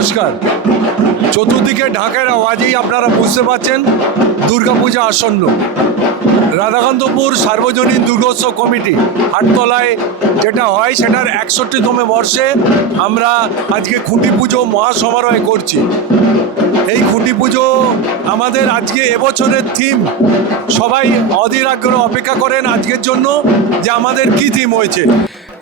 নমস্কার। চতুর্দিকে ঢাকের আওয়াজেই আপনারা বুঝতে পারছেন দুর্গাপূজা আসন্ন। রাধাকান্তপুর সার্বজনীন দুর্গোৎসব কমিটি হাটতলায় যেটা হয় সেটার একষট্টিতম বর্ষে আমরা আজকে খুঁটি পুজো মহাসমারোহে করছি। এই খুঁটি পুজো আমাদের আজকে এবছরের থিম সবাই অধীর আগ্রহ অপেক্ষা করেন আজকের জন্য যে আমাদের কি থিম হয়েছে।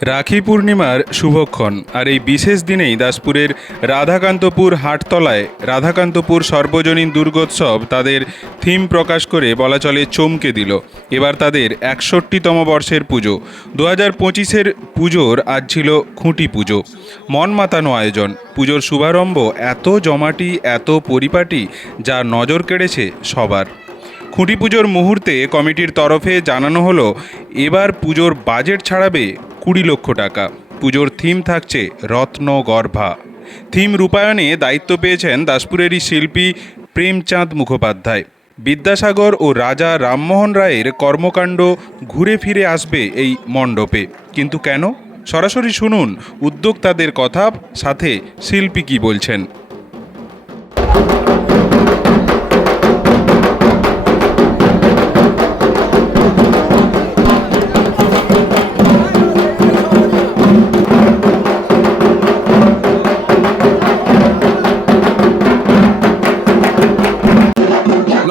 রাখি পূর্ণিমার শুভক্ষণ। আর এই বিশেষ দিনেই দাসপুরের রাধাকান্তপুর হাটতলায় রাধাকান্তপুর সর্বজনীন দুর্গোৎসব তাদের থিম প্রকাশ করে বলা চলে চমকে দিল। এবার তাদের একষট্টিতম বর্ষের পুজো। দু হাজার পঁচিশের পুজোর আজ ছিল খুঁটি পুজো। মন মাতানো আয়োজন। পুজোর শুভারম্ভ এত জমাটি, এত পরিপাটি, যা নজর কেড়েছে সবার। খুঁটি পুজোর মুহূর্তে কমিটির তরফে জানানো হলো, এবার পুজোর বাজেট ছাড়াবে কুড়ি লক্ষ টাকা। পুজোর থিম থাকছে রত্ন গর্ভা। থিম রূপায়ণে দায়িত্ব পেয়েছেন দাসপুরেরই শিল্পী প্রেমচাঁদ মুখোপাধ্যায়। বিদ্যাসাগর ও রাজা রামমোহন রায়ের কর্মকাণ্ড ঘুরে ফিরে আসবে এই মণ্ডপে। কিন্তু কেন? সরাসরি শুনুন উদ্যোক্তাদের কথা, সাথে শিল্পী কি বলছেন।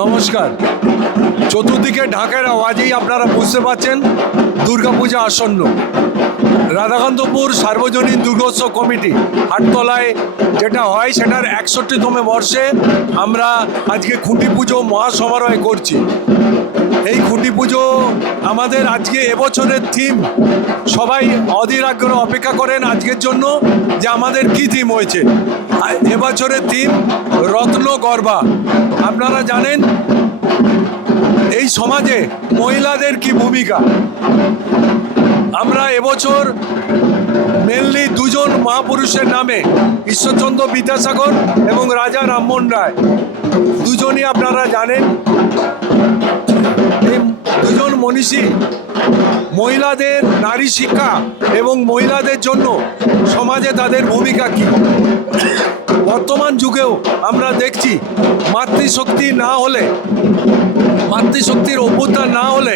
নমস্কার। চতুর্দিকে ঢাকের আওয়াজেই আপনারা বুঝতে পারছেন দুর্গাপূজা আসন্ন। রাধাকান্তপুর সার্বজনীন দুর্গোৎসব কমিটি হাটতলায় যেটা হয় সেটার একষট্টিতম বর্ষে আমরা আজকে খুঁটি পুজো মহাসমারোহে করছি। এই খুঁটি পুজো আমাদের আজকে এবছরের থিম সবাই অধীর আগ্রহ অপেক্ষা করেন আজকের জন্য যে আমাদের কি থিম হয়েছে। এবছরের থিম রত্ন গর্ভা আপনারা জানেন, এই সমাজে মহিলাদের কি ভূমিকা? আমরা এবছর মেনলি দুজন মহাপুরুষের নামে ঈশ্বরচন্দ্র বিদ্যাসাগর এবং রাজা রামমোহন রায়। দুজনই আপনারা জানেন, এই দুজন মনীষী মহিলাদের নারী শিক্ষা এবং মহিলাদের জন্য সমাজে তাদের ভূমিকা কী? বর্তমান যুগেও আমরা দেখছি মাতৃশক্তি না হলে, মাতৃশক্তির অভ্যুত্থান না হলে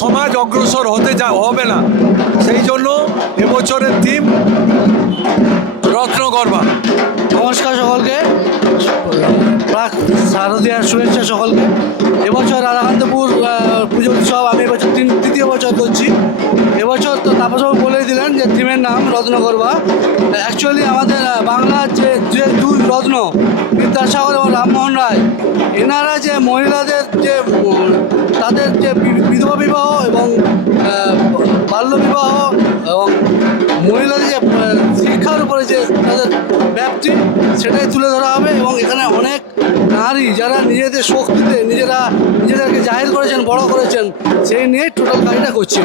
সমাজ অগ্রসর হতে যা হবে না। সেই জন্য এবছরের থিম রত্নগর্ভা। নমস্কার সকলকে। প্রাক শুভেচ্ছা সকলকে। এবছর রাধাকান্তপুর পুজো উৎসব আমি এবছর তিন বছর করছি। এবছর তো তাপসবাবু বলে দিলেন যে থিমের নাম রত্নগর্ভা অ্যাকচুয়ালি আমাদের বাংলার যে যে দুই রত্ন, বিদ্যাসাগর এবং রামমোহন রায়, এনারা যে মহিলাদের যে, তাদের যে বিধবা বিবাহ এবং বাল্য বিবাহ এবং মহিলাদের যে শিক্ষার উপরে যে তাদের ব্যাপ্তি, সেটাই তুলে ধরা হবে এবং এখানে নারী যারা নিজেদের শক্তিতে নিজেরা নিজেদেরকে জাহির করেছেন, বড় করেছেন, সেই নিয়ে টোটাল কাজটা করছি।